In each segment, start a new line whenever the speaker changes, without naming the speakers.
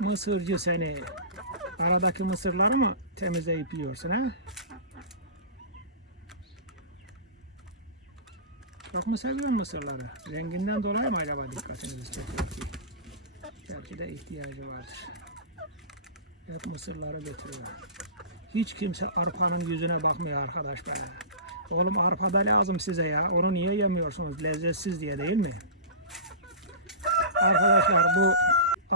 Mısırcı seni. Aradaki mısırları mı temizleyip yiyorsun ha? Çok mu seviyorsun mısırları? Renginden dolayı mı acaba dikkatinizi çekiyor ki? Belki de ihtiyacı vardır. Hep mısırları götürüyor. Hiç kimse arpanın yüzüne bakmıyor arkadaş be. Oğlum arpa da lazım size ya. Onu niye yemiyorsunuz? Lezzetsiz diye değil mi? Arkadaşlar bu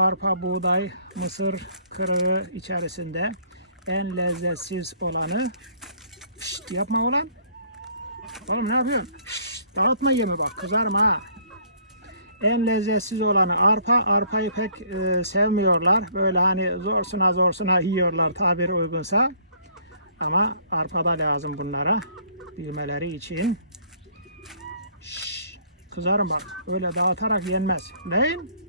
arpa, buğday, mısır kırığı içerisinde en lezzetsiz olanı Şşt yapma ulan. Oğlum ne yapıyorsun? Şşt, dağıtma yemi bak kızarma ha. En lezzetsiz olanı arpa. Arpayı pek e, sevmiyorlar. Böyle hani zorsuna zorsuna yiyorlar tabiri uygunsa. Ama arpa da lazım bunlara. Büyümeleri için. Şşş, kızarım bak. Öyle dağıtarak yenmez. Neyin?